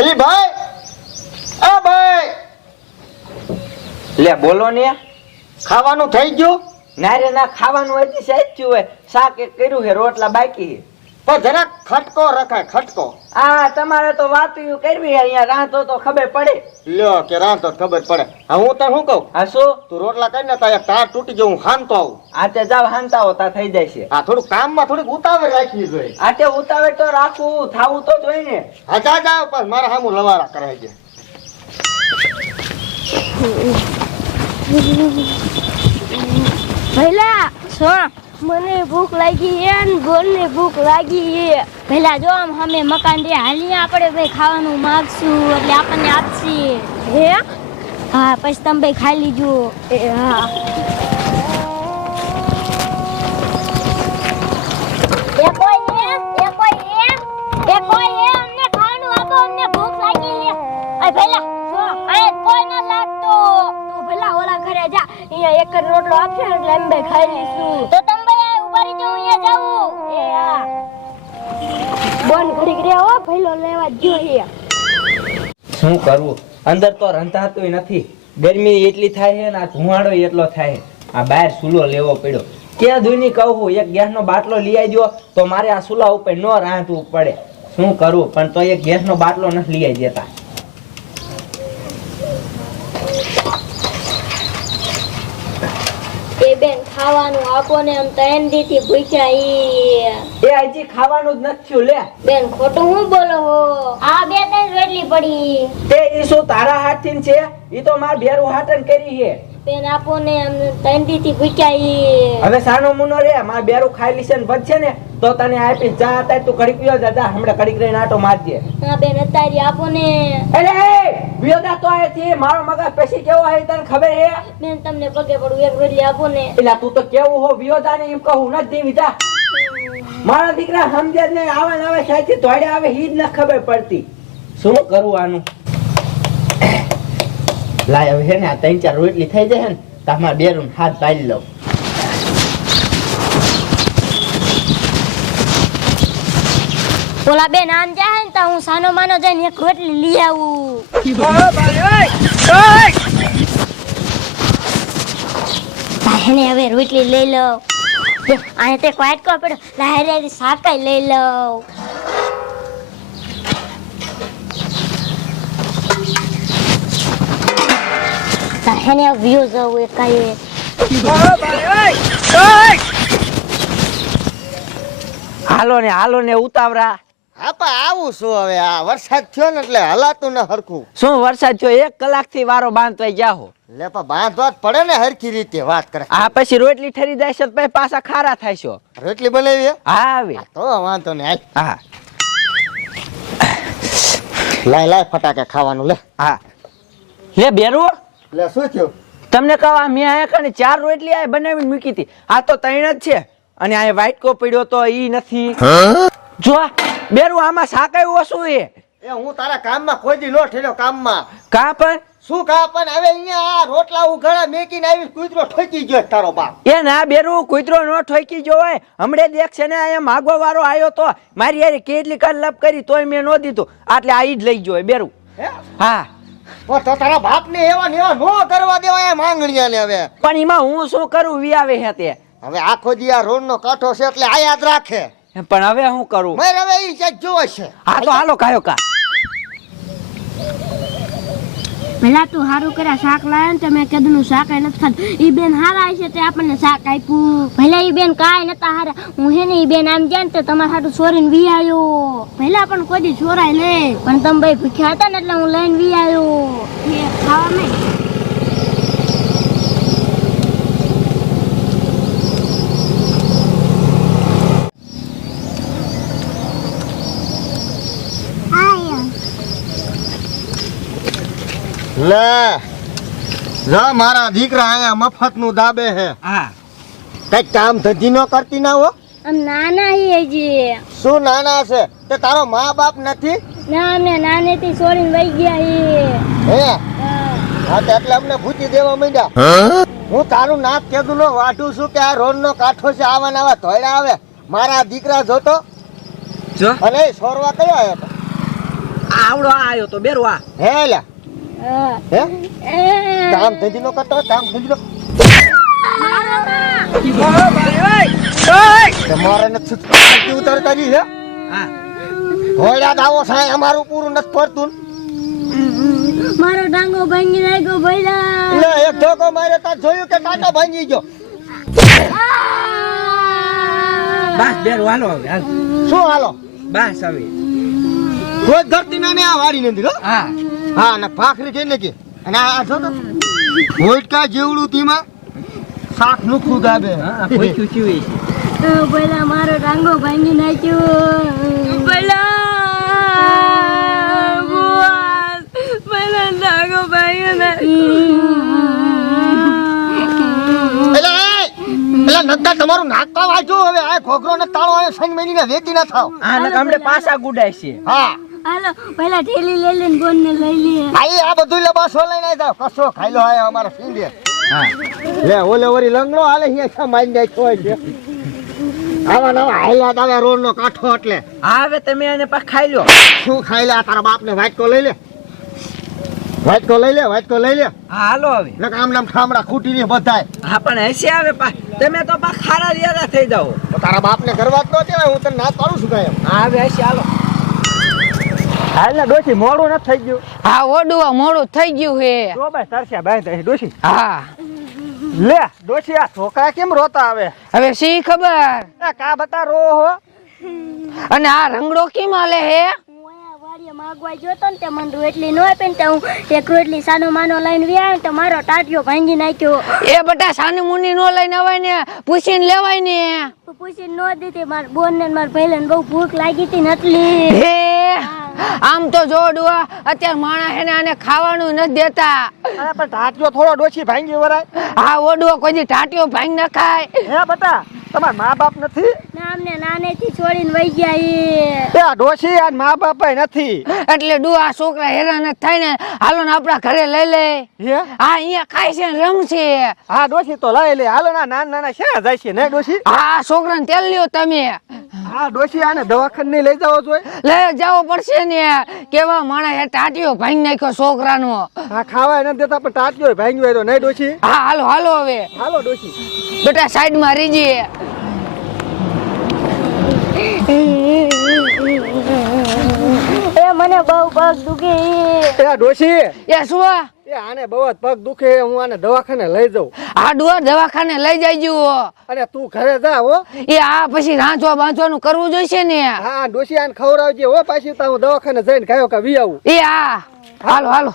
અલી ભાઈ? આ ભાઈ! લે બોલો ને. ખાવાનું થઈ ગયું? ના રે ના ખાવાનું હજી થયું હોય. શાક એક કર્યું છે રોટલા બાકી. પણ જરાક ખટકો રખાય ખટકો. આ તમારે તો વાત કરવી છે, અહીંયા રાંધો તો ખબર પડે. લ્યો કે રાંધો ખબર પડે. હા હું તને શું કહું? હા શું? તું રોટલા કરીને તા એક તાર તૂટી ગયો હું હાનતો આવું. આ તે જાવ હાંતા હોતા થઈ જાય છે આ થોડું કામમાં થોડીક ઉતાવળ રાખવી જોઈએ. આ તે ઉતાવળ તો રાખવું થાવું તો જોઈએ ને. હા જા જા પણ મારા સામું લવારા કરાય છે. ભઈલા શું મને ભૂખ લાગી છે ને ગોળને ભૂખ લાગી છે. પહેલા જો આમ અમે મકાન દે હાલી આપણે ભાઈ ખાવાનું માગશું, એટલે આપણને આપશે. હે? હા, પછી તમે ભાઈ ખાઈ લીજો. એ, હા. એ અમને ભૂખ લાગી ભઈલા ઓલા ઘરે જા. અહીંયા એક રોટલો આપશે એટલે એમ બે ખાઈ લઈશું. બોન ઘડીક રે હો, ભઈલો લેવા જોઈએ. શું કરવું? અંદર તો રંધાતું નથી. ગરમી એટલી થાય છે ને, આ ધુમાડો એટલો થાય. આ બહાર સુલો લેવો પડ્યો. ક્યાં દુની કહું એક ગેસનો બાટલો લઈ આવજો, તો મારે આ સુલા ઉપર ન રાંધવું પડે. શું કરવું? પણ તો એક ગેસનો બાટલો નથી લઈ આવી દેતા એ બેન ખાવાનું આપો ને આમ ત્રણ દીથી ભૂખ્યા ઈ. એ હજી ખાવાનું જ નથી થયું લે. બેન ખોટું હું બોલો હો? આ બે ત્રણ રોટલી પડી. તે ઈ શું તારા હાથથી છે? ઈ તો માર બેરું હાટન કરી છે. બેન આપો ને આમ ત્રણ દીથી ભૂખ્યા ઈ. હવે સાનો મુનો રે માર બેરું ખાઈ લીશે ને વધશે ને તો તને આપી જા અત્યારે તું કડીક પીવા જા હમણાં કડીક રહીને આટો મારજે. હા બેન અત્યારે આપો ને એ વિયોદા તો આયેથી મારો મગજ પછી કેવો હે તને ખબર હે? બેન તમને પગે પડું એક રોટલી આપો ને. એટલે તું તો કેવું હો વિયોદા ને એમ કહું ન દેવી જા. મારા દીકરા સમજે ને આવા ને આવે સાચી ધોડે આવે હી જ ન ખબર પડતી. શું કરું આનું? લાય હવે હે ને આ ત્રણ ચાર રોટલી થઈ જાય ને તમારા બે રૂમ હાથ પાડી લઉં. ઓલા બેન આમ જાય ને હું સાનો માનો જઈને એક રોટલી લઈ આવું. લાહેને હવે રોટલી લઈ લઉં. અહીંયા તે ક્વાઇટ કો પડ્યો. લાહેરે શાકાઈ લઈ લઉં. લાહેને વ્યૂ જવું એક કાંઈ. હાલો ને હાલો ને ઉતાવરા હા પણ આવું શું હવે? આ વરસાદ થયો ને એટલે હલાતું ને હરખું. શું વરસાદ થયો? એક કલાકથી વારો બાંધવાઈ જાહો લે પણ બાંધવા જ પડે ને હરખી રીતે વાત કરે. આ પછી રોટલી ઠરી જાય છે પછી પાછા ખારા થાય છો. રોટલી બનાવી હે? હા આવે. તો વાંધો ને હા. લાય લાય ફટાકે ખાવાનું લે. હા. લે બેરું. લે શું થયું? તમને કહો મેં આયા કને ચાર રોટલી આ બનાવીને મૂકી હતી. આ તો ત્રણ જ છે. અને આ વાઇટકો પડ્યો તો ઈ નથી. જો આ. બેરું આમાં સાકાયું ઓછું એ. એ હું તારા કામમાં કોઈ દી ઠેલો કામમાં. કા પણ? શું કા પણ? હવે અહીંયા આ રોટલા ઉઘાડા મેકીને આવી કૂતરો ઠોકી ગયો તારો બાપ. એ ના બેરું કૂતરો નો ઠોકી જો હોય. હમણે દેખ છે ને અહીંયા માગવા વાળો આવ્યો તો. મારી યાર કેટલી કાલ લપ કરી તોય મેં નો દીધું. એટલે આઈ જ લઈ ગયો બેરું. હે? તો તારા બાપ ને એવા ને એવા નો કરવા દેવા એ માંગણીયા ને હવે. પણ એમાં હું શું કરું વી આવે હે તે. હવે આખો દી આ રોડ નો કાંઠો છે એટલે આ યાદ રાખે. પણ હવે હું કરું? મેં હવે ઈ ક્યાંક જોવે છે. હા તો હાલો કાયો કા. પેલા તું સારું કર્યા શાક લાવ્યો ને તો મેં કીધું નું શાક નથી ખાધું. ઈ બેન હારા છે તે આપણને શાક આપ્યું. ભલે ઈ બેન કાંઈ નતા હારા. હું હે ને ઈ બેન આમ જાય ને તો તમારે હાટું છોરીને વી આવ્યો પહેલા પણ કોઈ દી છોરાય લે. પણ તમે ભાઈ ભૂખ્યા હતા ને એટલે હું લઈને વી આવ્યો એ ખાવા નહીં લે જા મારા દીકરા આયા મફતનું દાબે હે હા. કંઈક કામ ધંધી નો કરતી ના હો. આમ નાના હી શું નાના છે? તે તારો મા બાપ નથી? ના અમને નાનેથી છોડીને વહી ગયા હી. હે? હા. તો એટલે અમને ભૂતી દેવા માંડ્યા. હું? તારું નાક કેદું નો વાઢું છું કે આ રોડ નો કાંઠો છે આવા નાવા ધોળા ધોયડા આવે. મારા દીકરા જોતો? જો. અને સોરવા કયો આવ્યો હતો આવડો આ આવ્યો તો બેરો આ. હે લ્યા. હા. કામ ધંધી નો કરતો કામ ધંધી નો તમારે નથી છૂટકી કરી જી હે હા ઘોડા દાવો સાંઈ અમારું પૂરું નથી પડતું મારો ડાંગો ભાંગી નાખ્યો ભઈલા. લે એક ધોકો મારે તાર જોયું કે કાંટો ભાંગી ગયો? બસ બેરો હાલો હવે શું હાલો? બસ હવે. કોઈ ધરતી ના ને આ વાડી નથી હો. હા અને ફાખરી છે ને કે અને આ જો તો હોઈટકા જેવડું તીમાં શાક નુખું ગાબે હા કોઈ ચૂચી ભઈલા મારો ટાંગો ભાંગી નાખ્યો. ભાંગી નાખ્યો. એટલે નંદા તમારું નાક તો વાંચ્યું હવે આ ખોખરો ને તાળો અને શનિ મહિની વેચી ના થાવ. આ ને કમડે પાછા ગુડાય છે. હા. હાલો પહેલા ઠેલી લઈ લઈને ગોન ને લઈ લઈએ. ભાઈ આ બધું લબાસો લઈને જાવ કશો ખાઈ લો આયા અમારા સિંધે હા. લે ઓલે ઓરી લંગડો હાલે અહીંયા શા મારી જાય છો છે. આવા નવા હાલ્યા તાવે રોડ નો કાઠો એટલે. હવે તમે એને પાછ ખાઈ લો શું ખાઈ લે આ તારા બાપ ને વાટકો લઈ લે. વાટકો લઈ લે વાટકો લઈ લે. હા હાલો હવે. ને આમ નામ ઠામડા ખૂટી ને બધાય. હા પણ હસી આવે પા. તમે તો પા ખારા રિયાદા થઈ જાઓ. તો તારા બાપ ને કરવા જ ન દેવાય હું તને ના પાડું છું કાયમ હા હવે હસી હાલો. હાલ ડોશી મોડું નથી થઈ ગયું. હા ઓડું મોડું થઈ ગયું હે. તો બસ તરસ્યા બાય ડોશી. હા. લે ડોશી આ છોકરા કેમ રોતા આવે? હવે શી ખબર? કા બતા રો હો? અને આ રંગડો કેમ આલે હે? હું અહીંયા વાડીએ માગવા જોતો ને તે મને રોટલી ન આપે ને તે હું એક રોટલી સાનો માનો લઈને વ્યા તો મારો ટાટિયો ભાંગી નાખ્યો. એ બટા સાની મુની નો લઈને અવાય ને પૂછીને લેવાય ને. તો પૂછીને ન દીધી માર બોન ને મારા ભાઈલાને બહુ ભૂખ લાગી હતી ને એટલી. હે? આમ તો જો ડુઆ અત્યારે માણા હે આને ખાવાનું નથી દેતા. અરે પણ ટાટિયો થોડો ડોછી ભાંગી વરાય. આ ઓડુઓ કોઈ ટાટિયો ભાંગ ના ખાય હે બતા તમાર મા બાપ નથી? અમને નાનેથી છોડીને વહી ગયા એ એ આ ડોશી આ મા બાપ નથી. એટલે ડુઆ છોકરા હેરાન જ થાય ને હાલો ને આપણા ઘરે લઈ લે. હે? હા અહીંયા ખાય છે ને રમશે હા ડોશી તો લઈ લે. હાલો ના નાના નાના શ્યાં જાય છે ને ડોશી? હા છોકરાને તેલ લ્યો તમે. હા ડોશી આને દવાખાને લઈ જાવો જોઈએ? લઈ જવો પડશે ને. કેવા માણસ એ ટાટિયો ભાંગી નાખ્યો છોકરાનો. હા ખાવા ન દેતા પણ ટાટિયો ભાંગ્યો તો નહીં ડોશી? હા હાલો હાલો હવે. હાલો ડોશી. બેટા સાઈડમાં રીજીએ એ મને બહુ પગ દુખે. એ ડોશી. એ શું એ આને બહુ જ પગ દુખે હું આને દવાખાને લઈ જાઉં. આ દવાખાને લઈ જઈજો અને તું ઘરે જા હો. એ આ પછી રાંચવા બાંચવાનું કરવું જોઈશે ને. હા ડોશી આને ખવડાવજે હો પાછી તો હું દવાખાને જઈને ખાયો કે વી આવું. એ આ. હાલો હાલો.